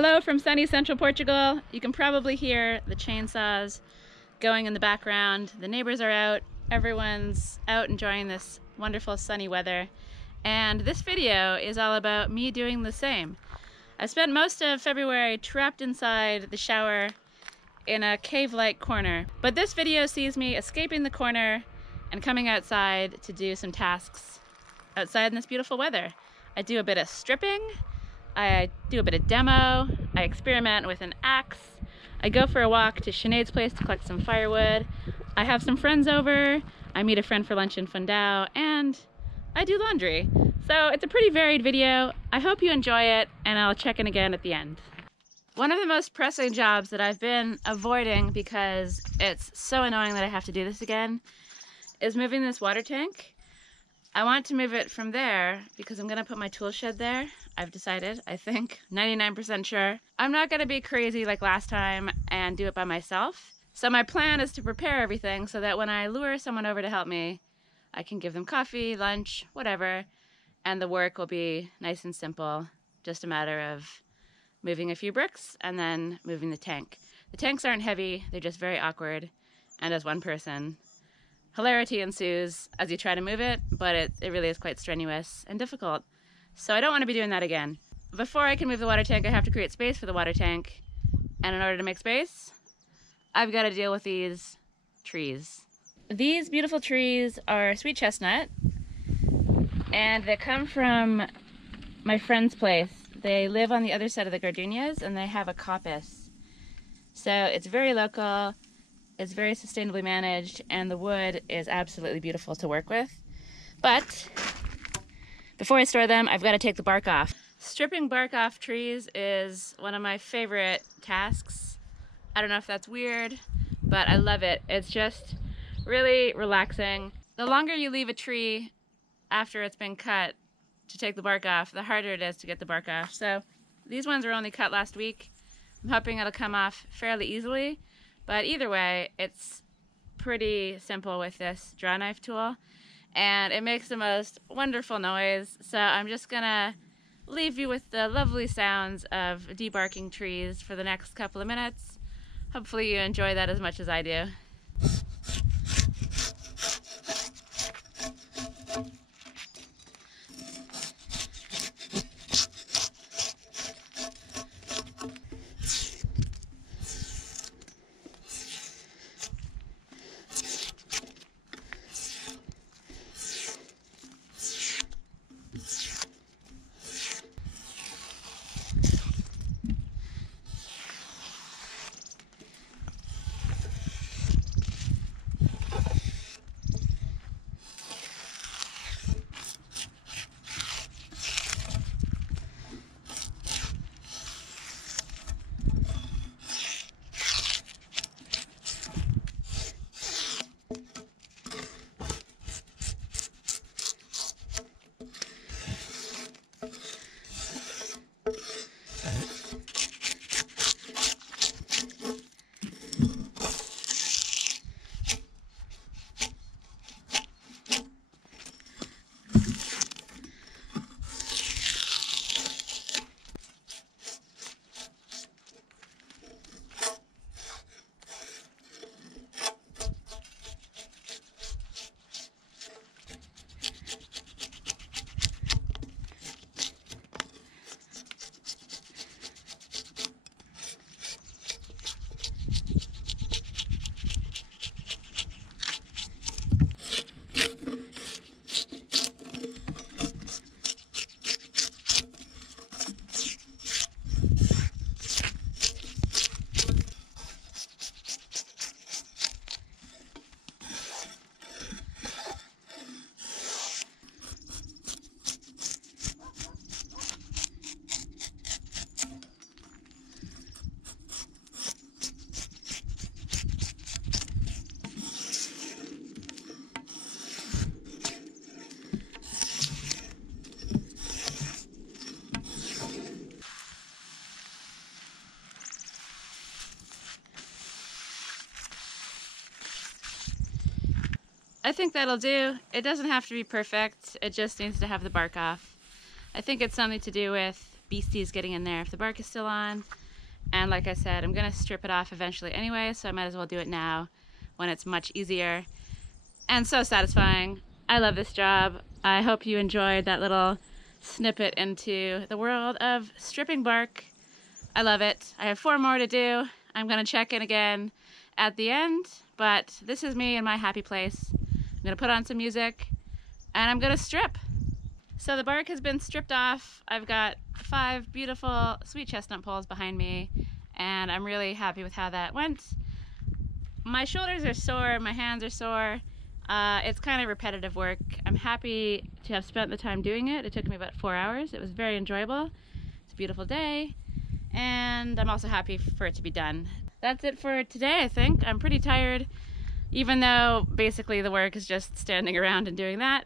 Hello from sunny Central Portugal. You can probably hear the chainsaws going in the background. The neighbors are out. Everyone's out enjoying this wonderful sunny weather. And this video is all about me doing the same. I spent most of February trapped inside the shower in a cave-like corner. But this video sees me escaping the corner and coming outside to do some tasks outside in this beautiful weather. I do a bit of stripping. I do a bit of demo, I experiment with an axe, I go for a walk to Sinead's place to collect some firewood, I have some friends over, I meet a friend for lunch in Fundao, and I do laundry. So it's a pretty varied video. I hope you enjoy it, and I'll check in again at the end. One of the most pressing jobs that I've been avoiding because it's so annoying that I have to do this again is moving this water tank. I want to move it from there because I'm going to put my tool shed there. I've decided, I think, 99% sure. I'm not going to be crazy like last time and do it by myself. So my plan is to prepare everything so that when I lure someone over to help me, I can give them coffee, lunch, whatever, and the work will be nice and simple. Just a matter of moving a few bricks and then moving the tank. The tanks aren't heavy, they're just very awkward, and as one person, hilarity ensues as you try to move it, but it really is quite strenuous and difficult. So I don't want to be doing that again. Before I can move the water tank, I have to create space for the water tank. And in order to make space, I've got to deal with these trees. These beautiful trees are sweet chestnut, and they come from my friend's place. They live on the other side of the gardenias, and they have a coppice. So it's very local. It's very sustainably managed, and the wood is absolutely beautiful to work with. But before I store them, I've got to take the bark off. Stripping bark off trees is one of my favorite tasks. I don't know if that's weird, but I love it. It's just really relaxing. The longer you leave a tree after it's been cut to take the bark off, the harder it is to get the bark off. So these ones were only cut last week. I'm hoping it'll come off fairly easily. But either way, it's pretty simple with this draw knife tool, and it makes the most wonderful noise. So I'm just gonna leave you with the lovely sounds of debarking trees for the next couple of minutes. Hopefully you enjoy that as much as I do. I think that'll do. It doesn't have to be perfect, it just needs to have the bark off. I think it's something to do with beasties getting in there if the bark is still on. And like I said, I'm gonna strip it off eventually anyway, so I might as well do it now when it's much easier and so satisfying. I love this job. I hope you enjoyed that little snippet into the world of stripping bark. I love it. I have 4 more to do. I'm gonna check in again at the end, but this is me in my happy place. I'm gonna put on some music and I'm gonna strip. So the bark has been stripped off. I've got 5 beautiful sweet chestnut poles behind me, and I'm really happy with how that went. My shoulders are sore, my hands are sore. It's kind of repetitive work. I'm happy to have spent the time doing it. It took me about 4 hours. It was very enjoyable. It's a beautiful day, and I'm also happy for it to be done. That's it for today, I think. I'm pretty tired, even though basically the work is just standing around and doing that.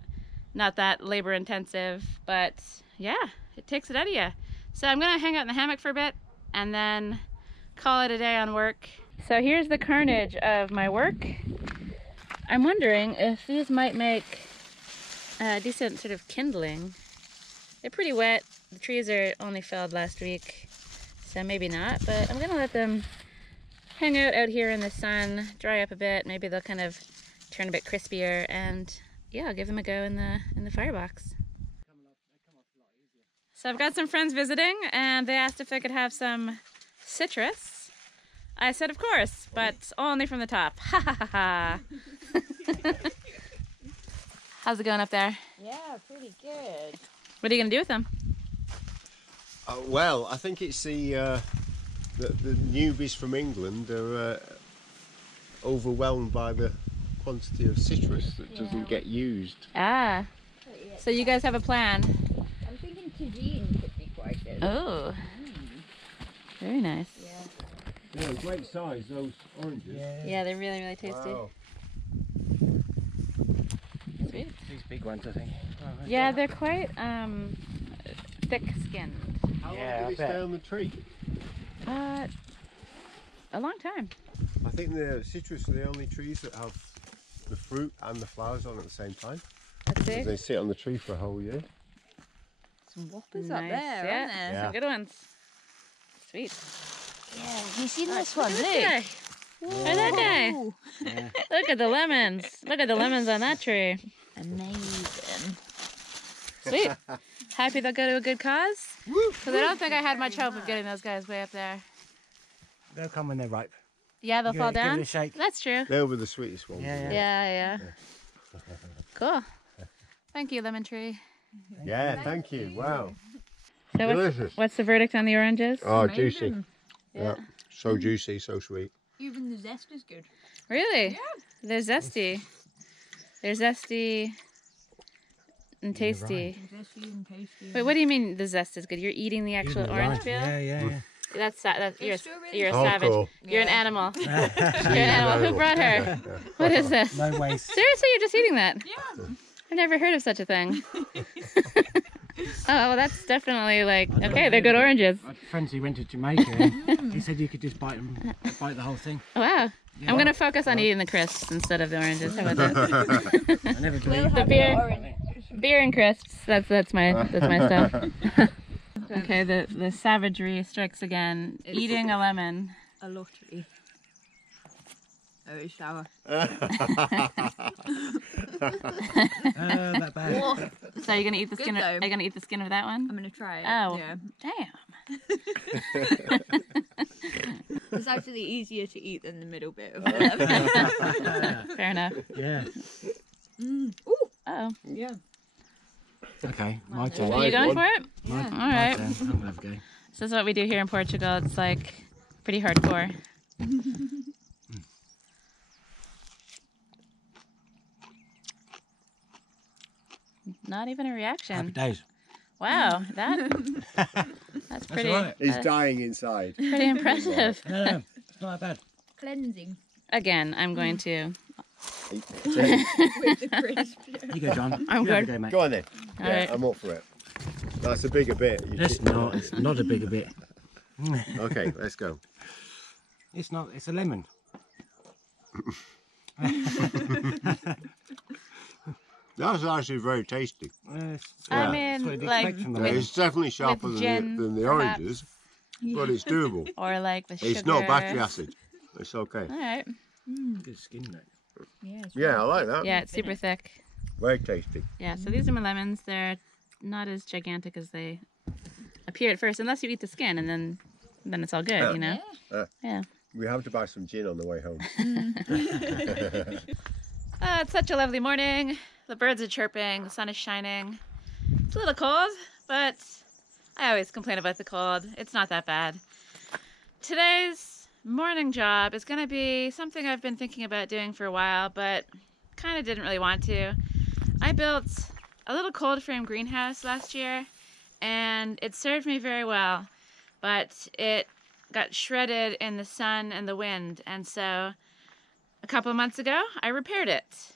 Not that labor intensive, but yeah, it takes it out of you. So I'm gonna hang out in the hammock for a bit and then call it a day on work. So here's the carnage of my work. I'm wondering if these might make a decent sort of kindling. They're pretty wet. The trees are only felled last week, so maybe not, but I'm gonna let them hang out here in the sun, dry up a bit. Maybe they'll kind of turn a bit crispier, and yeah, I'll give them a go in the firebox. So I've got some friends visiting, and they asked if I could have some citrus. I said of course, but only from the top. Ha ha ha ha. How's it going up there? Yeah, pretty good. What are you gonna do with them? Well, I think it's the newbies from England are overwhelmed by the quantity of citrus that doesn't get used. Ah, so you guys have a plan? I'm thinking tagine could be quite good. Oh, very nice. Yeah, great size, those oranges. Yeah, they're really, really tasty. Wow. Sweet. These big ones, I think. Oh, Yeah, they're quite thick-skinned. How Yeah, long I did it bet. stay on the tree? A long time. I think the citrus are the only trees that have the fruit and the flowers on at the same time. Let's see. They sit on the tree for a whole year. Some whoppers Nice, up there, yeah. aren't there? Yeah. Some good ones. Sweet. Yeah, have you seen this Look one? at this guy. Look at that guy. Whoa. Yeah. Look at the lemons. Look at the lemons on that tree. Amazing. Sweet. Happy they'll go to a good cause? Because I don't think I had much hope of getting those guys way up there. They'll come when they're ripe. Yeah, they'll Give fall it- give it down? a shake. That's true. They were the sweetest ones. Yeah, Yeah, Cool. Thank you, lemon tree. Yeah, thank you. Wow. So Delicious. what's the verdict on the oranges? Oh, Amazing. juicy. Yeah. So juicy, so sweet. Even the zest is good. Really? Yeah. They're zesty. They're zesty and You're tasty. Zesty and tasty. Wait, what do you mean the zest is good? You're eating the actual You're orange right. peel? Yeah. That's you're still really you're a Oh, savage. cool. You're an Yeah. animal. You're Yeah. an animal. Who brought her? What is this? No waste. Seriously, you're just eating that? Yeah. I've never heard of such a thing. Oh, well, that's definitely like, okay, they're good oranges. My friends who went to Jamaica, and he said you could just bite the whole thing. Oh, wow. Yeah. I'm going to focus on eating the crisps instead of the oranges. How about that? I never We'll believed The have beer. orange. Beer and crisps. That's my stuff. Okay, the savagery strikes again. Eating a lemon. A lottery. Very sour. that bad. So you're gonna eat the Good skin? though. Are you gonna eat the skin of that one? I'm gonna try it. Oh, Yeah. damn. It's actually easier to eat than the middle bit of the lemon. Fair enough. Yeah. Ooh. Oh, Yeah. Okay, my turn. are you going for it? My, All my right. turn. I'm gonna have a go. So this is what we do here in Portugal. It's like pretty hardcore. Not even a Happy reaction. days. Wow, that's pretty. all right. He's dying inside. Pretty impressive. No, it's not that bad. Cleansing. Again, I'm going to. With the crisp. You go, John. I'm You have a good. go, mate. Go on then. All Yeah, right. I'm up for it. That's a bigger bit. It's not. It's not a bigger bit. Okay, let's go. It's not. It's a lemon. That's actually very tasty. I Yeah. mean, That's what you'd like, expect from the Yeah, lemon. it's definitely sharper with gin, than the perhaps. oranges, but it's doable. Or like with sugar. It's not battery acid. It's okay. All right. Good skin, mate. Yeah, it's Yeah, really I like thick. that. Yeah, it's super thick. Very tasty. Yeah, so these are my lemons. They're not as gigantic as they appear at first, unless you eat the skin, and then it's all good, you know? Yeah. We have to buy some gin on the way home. It's such a lovely morning. The birds are chirping. The sun is shining. It's a little cold, but I always complain about the cold. It's not that bad. Today's morning job is going to be something I've been thinking about doing for a while, but kind of didn't really want to. I built a little cold frame greenhouse last year, and it served me very well, but it got shredded in the sun and the wind, and so a couple of months ago I repaired it.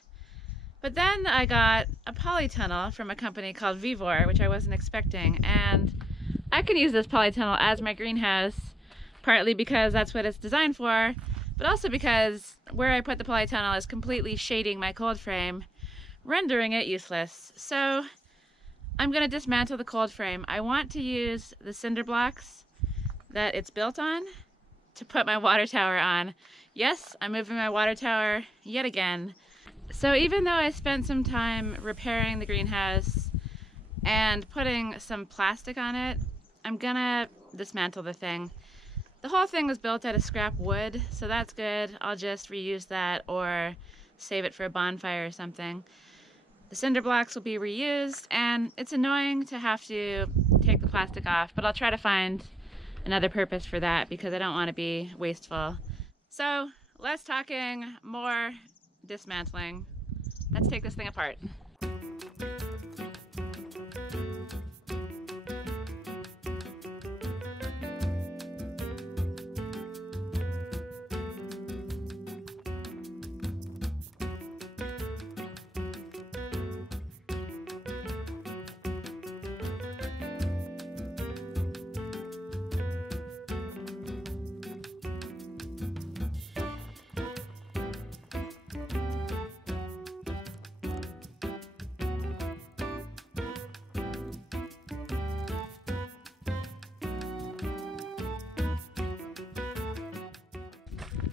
But then I got a polytunnel from a company called Vivor, which I wasn't expecting, and I can use this polytunnel as my greenhouse, partly because that's what it's designed for, but also because where I put the polytunnel is completely shading my cold frame, rendering it useless. So I'm going to dismantle the cold frame. I want to use the cinder blocks that it's built on to put my water tower on. Yes, I'm moving my water tower yet again. So even though I spent some time repairing the greenhouse and putting some plastic on it, I'm gonna dismantle the thing. The whole thing was built out of scrap wood, so that's good. I'll just reuse that or save it for a bonfire or something. The cinder blocks will be reused, and it's annoying to have to take the plastic off, but I'll try to find another purpose for that because I don't want to be wasteful. So less talking, more dismantling. Let's take this thing apart.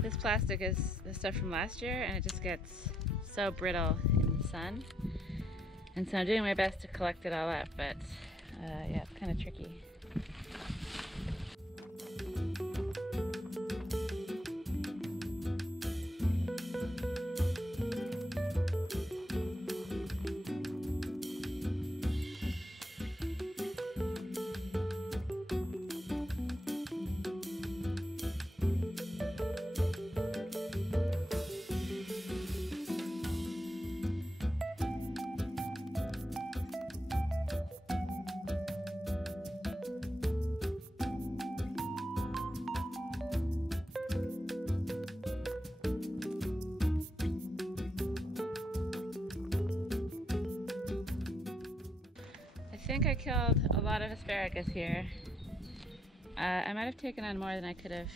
This plastic is the stuff from last year, and it just gets so brittle in the sun. And so I'm doing my best to collect it all up, but yeah, it's kind of tricky. I think I killed a lot of asparagus here. I might have taken on more than I could have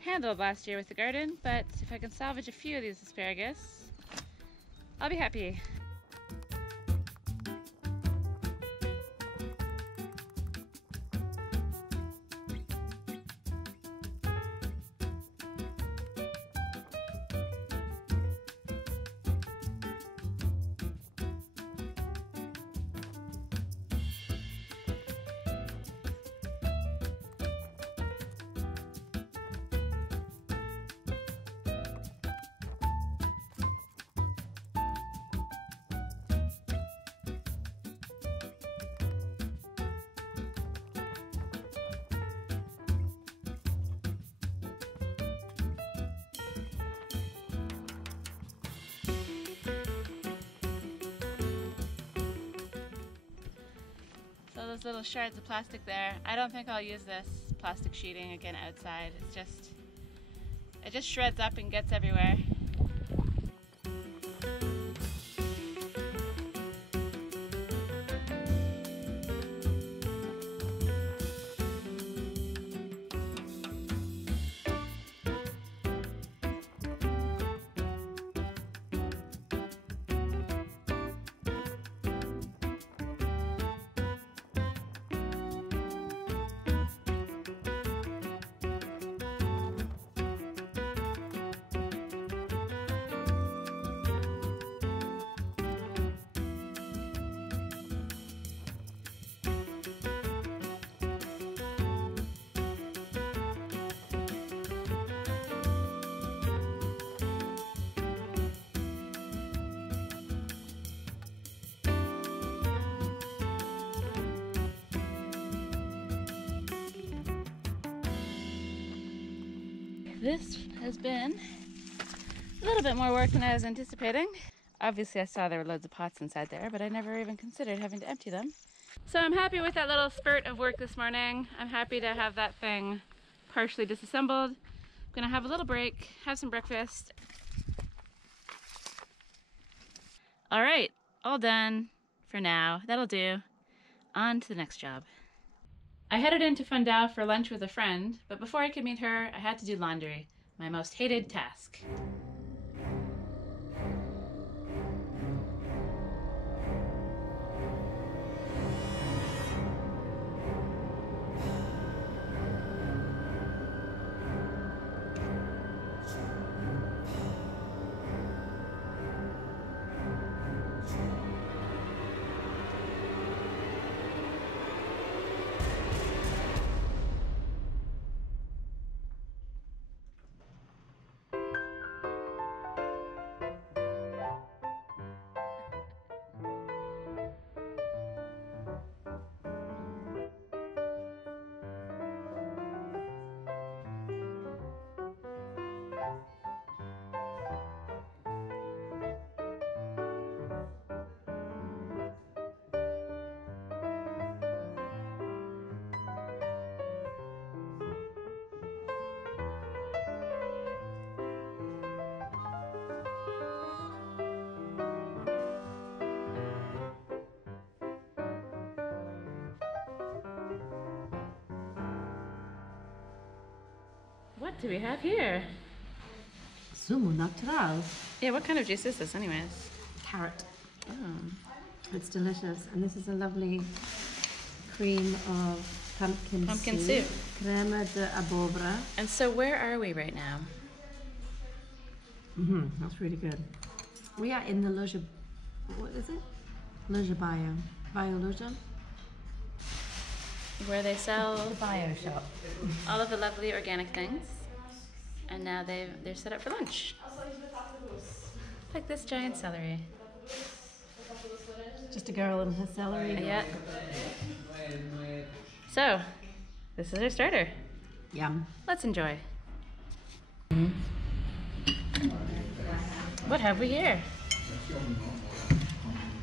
handled last year with the garden, but if I can salvage a few of these asparagus, I'll be happy. Those little shards of plastic there, I don't think I'll use this plastic sheeting again outside. It just shreds up and gets everywhere. This has been a little bit more work than I was anticipating. Obviously I saw there were loads of pots inside there, but I never even considered having to empty them. So I'm happy with that little spurt of work this morning. I'm happy to have that thing partially disassembled. I'm gonna have a little break, have some breakfast. All right, all done for now. That'll do. On to the next job. I headed into Fundao for lunch with a friend, but before I could meet her, I had to do laundry, my most hated task. What do we have here? Zumo natural. Yeah, what kind of juice is this anyways? Carrot. Oh. It's delicious. And this is a lovely cream of pumpkin soup. Crema de abobra. And so where are we right now? That's really good. We are in the Logica, what is it? Logica Bio. Bio Logica? Where they sell The bio shop. all of the lovely organic things. And now they're set up for lunch. Like this giant celery. Just a girl and her celery. Yeah. So, this is our starter. Yum. Let's enjoy. What have we here?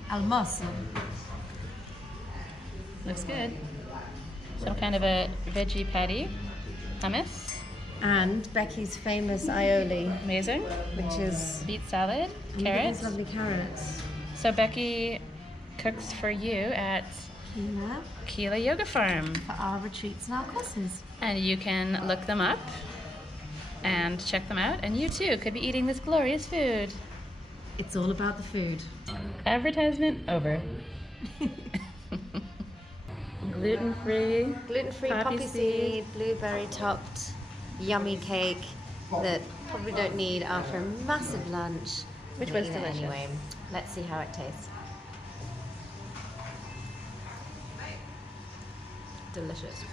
Almoço. Looks good. Some kind of a veggie patty. Hummus. And Becky's famous aioli, Amazing. which is Beet salad. Carrots. lovely carrots. So Becky cooks for you at Kina Kila Yoga Farm. for our retreats and our courses. And you can look them up and check them out. And you too could be eating this glorious food. It's all about the food. Advertisement over. Gluten-free. Gluten-free Poppy poppy seed. seed, blueberry topped, yummy cake that probably don't need after a massive lunch. Which We'll was eat it delicious. Anyway, let's see how it tastes. Delicious.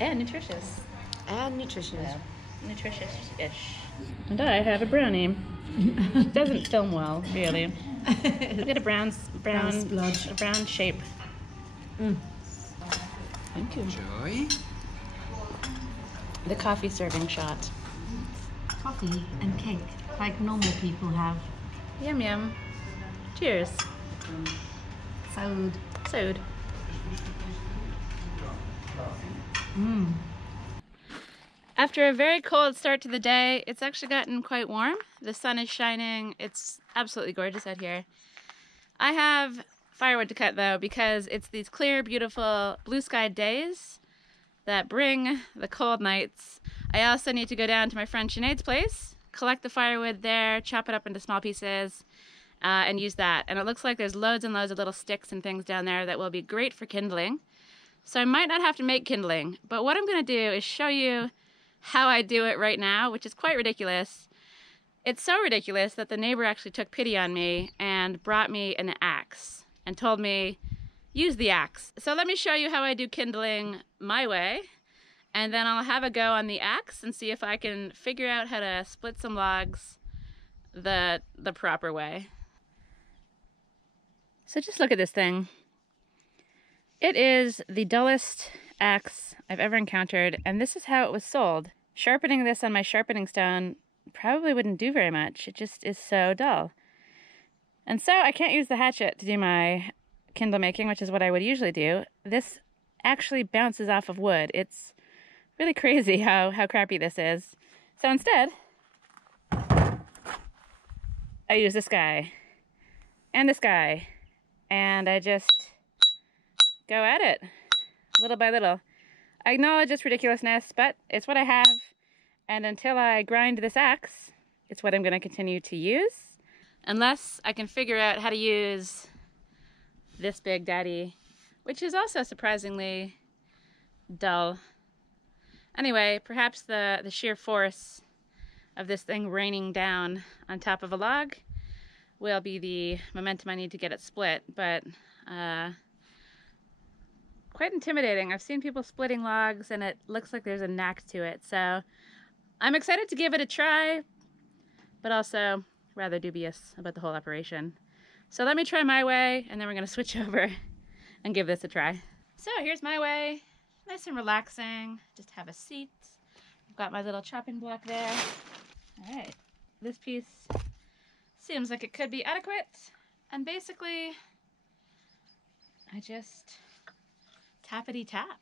And nutritious. And nutritious. Nutritious-ish. And I have a brownie. Doesn't film well, really. Look at a brown splodge. a brown shape. Thank you. Enjoy. The coffee serving shot. Coffee and cake, like normal people have. Yum yum. Cheers. Salud. Sewed. After a very cold start to the day, it's actually gotten quite warm. The sun is shining. It's absolutely gorgeous out here. I have firewood to cut though, because it's these clear, beautiful, blue-skied days that bring the cold nights. I also need to go down to my friend Sinead's place, collect the firewood there, chop it up into small pieces, and use that. And it looks like there's loads and loads of little sticks and things down there that will be great for kindling. So I might not have to make kindling, but what I'm going to do is show you how I do it right now, which is quite ridiculous. It's so ridiculous that the neighbor actually took pity on me and brought me an axe and told me, use the axe. So let me show you how I do kindling my way, and then I'll have a go on the axe and see if I can figure out how to split some logs the proper way. So just look at this thing. It is the dullest axe I've ever encountered, and this is how it was sold. Sharpening this on my sharpening stone probably wouldn't do very much. It just is so dull. And so I can't use the hatchet to do my Kindle making, which is what I would usually do. This actually bounces off of wood. It's really crazy how crappy this is. So instead, I use this guy and this guy, and I just go at it little by little. I acknowledge its ridiculousness, but it's what I have, and until I grind this axe, it's what I'm going to continue to use, unless I can figure out how to use this big daddy, which is also surprisingly dull. Anyway, perhaps the sheer force of this thing raining down on top of a log will be the momentum I need to get it split, but quite intimidating. I've seen people splitting logs and it looks like there's a knack to it, so I'm excited to give it a try, but also rather dubious about the whole operation. So let me try my way, and then we're going to switch over and give this a try. So here's my way. Nice and relaxing. Just have a seat. I've got my little chopping block there. All right. This piece seems like it could be adequate. And basically, I just tappity tap.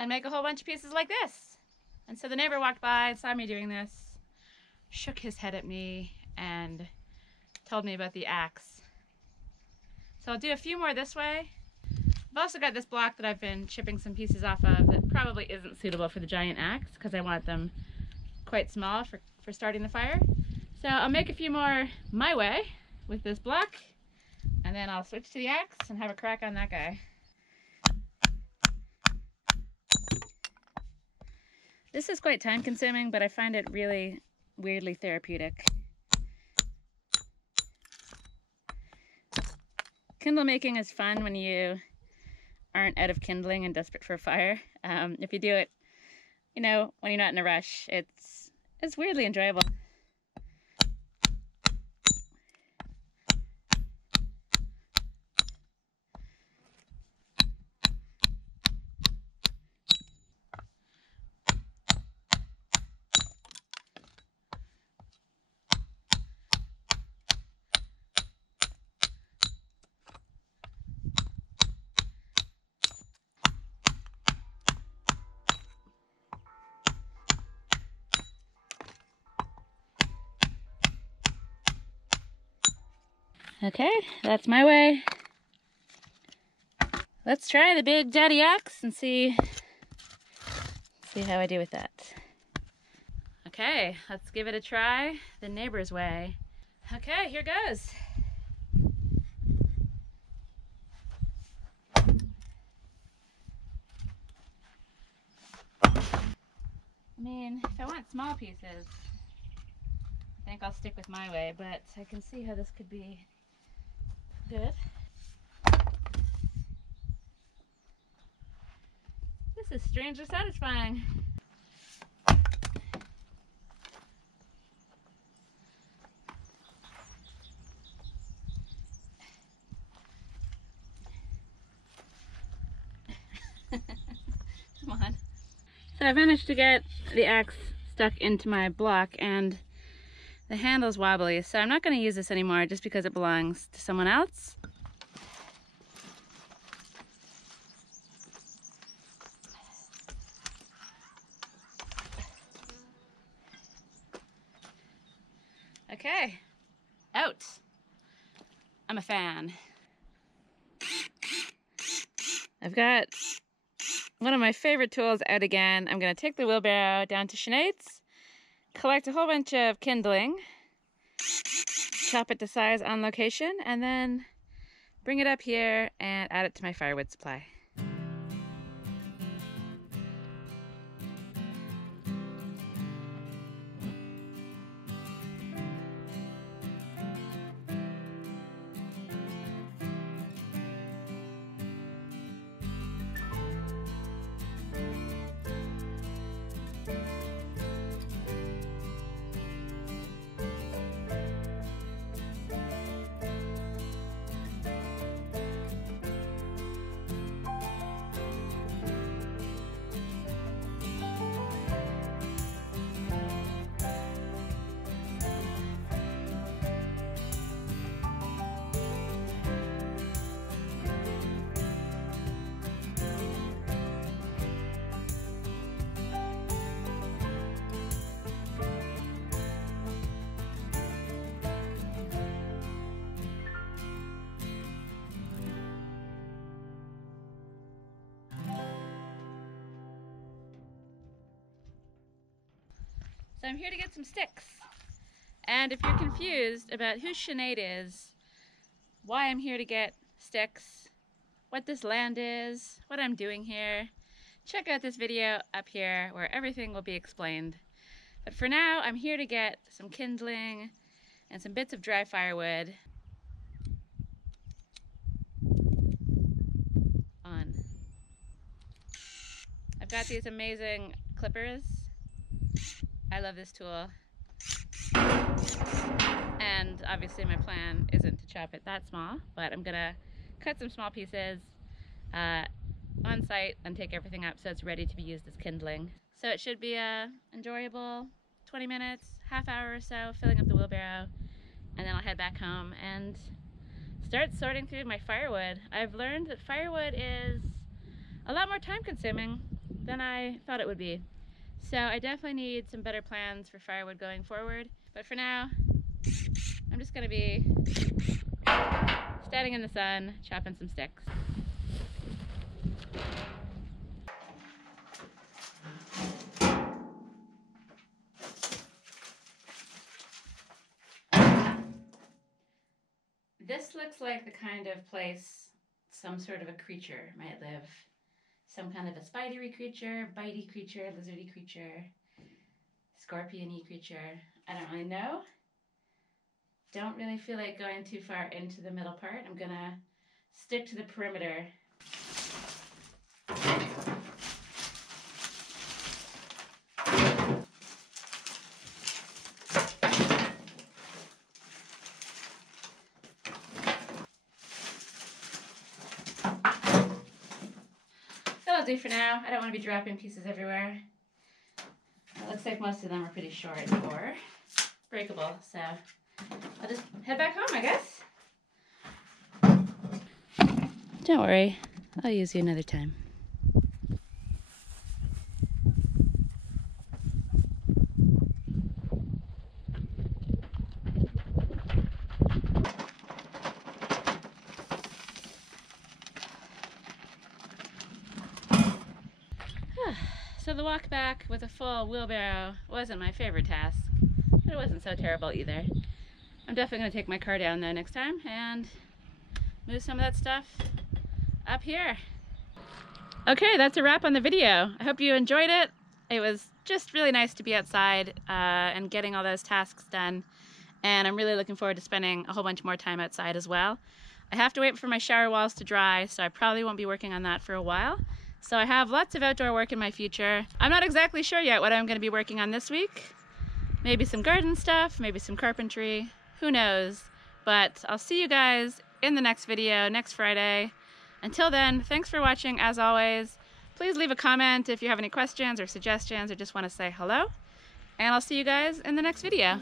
And make a whole bunch of pieces like this. And so the neighbor walked by and saw me doing this, shook his head at me, and told me about the axe. So I'll do a few more this way. I've also got this block that I've been chipping some pieces off of that probably isn't suitable for the giant axe because I want them quite small for starting the fire. So I'll make a few more my way with this block, and then I'll switch to the axe and have a crack on that guy. This is quite time consuming, but I find it really weirdly therapeutic. Kindle making is fun when you aren't out of kindling and desperate for a fire. If you do it, you know, when you're not in a rush, it's weirdly enjoyable. Okay, that's my way. Let's try the big daddy axe and see how I do with that. Okay, let's give it a try the neighbor's way. Okay, here goes. I mean, if I want small pieces, I think I'll stick with my way, but I can see how this could be good. This is strangely satisfying. Come on. So I managed to get the axe stuck into my block, and the handle's wobbly, so I'm not going to use this anymore just because it belongs to someone else. Okay, out. I'm a fan. I've got one of my favorite tools out again. I'm going to take the wheelbarrow down to Sinead's, collect a whole bunch of kindling, chop it to size on location, and then bring it up here and add it to my firewood supply. So I'm here to get some sticks. And if you're confused about who Sinead is, why I'm here to get sticks, what this land is, what I'm doing here, check out this video up here where everything will be explained. But for now, I'm here to get some kindling and some bits of dry firewood. I've got these amazing clippers. I love this tool. And obviously my plan isn't to chop it that small, but I'm gonna cut some small pieces on site and take everything up so it's ready to be used as kindling. So it should be a enjoyable 20 minutes, half hour or so, filling up the wheelbarrow, and then I'll head back home and start sorting through my firewood. I've learned that firewood is a lot more time consuming than I thought it would be. So I definitely need some better plans for firewood going forward. But for now, I'm just gonna be standing in the sun, chopping some sticks. This looks like the kind of place some sort of a creature might live. Some kind of a spidery creature, bitey creature, lizardy creature, scorpion-y creature. I don't really know. Don't really feel like going too far into the middle part. I'm gonna stick to the perimeter. That'll do for now. I don't want to be dropping pieces everywhere. It looks like most of them are pretty short or breakable, so I'll just head back home, I guess. Don't worry, I'll use you another time. So the walk back with a full wheelbarrow wasn't my favorite task, but it wasn't so terrible either. I'm definitely going to take my car down though next time and move some of that stuff up here. Okay, that's a wrap on the video. I hope you enjoyed it. It was just really nice to be outside and getting all those tasks done, and I'm really looking forward to spending a whole bunch more time outside as well. I have to wait for my shower walls to dry, so I probably won't be working on that for a while. So I have lots of outdoor work in my future. I'm not exactly sure yet what I'm going to be working on this week. Maybe some garden stuff, maybe some carpentry, who knows. But I'll see you guys in the next video next Friday. Until then, thanks for watching as always. Please leave a comment if you have any questions or suggestions or just want to say hello. And I'll see you guys in the next video.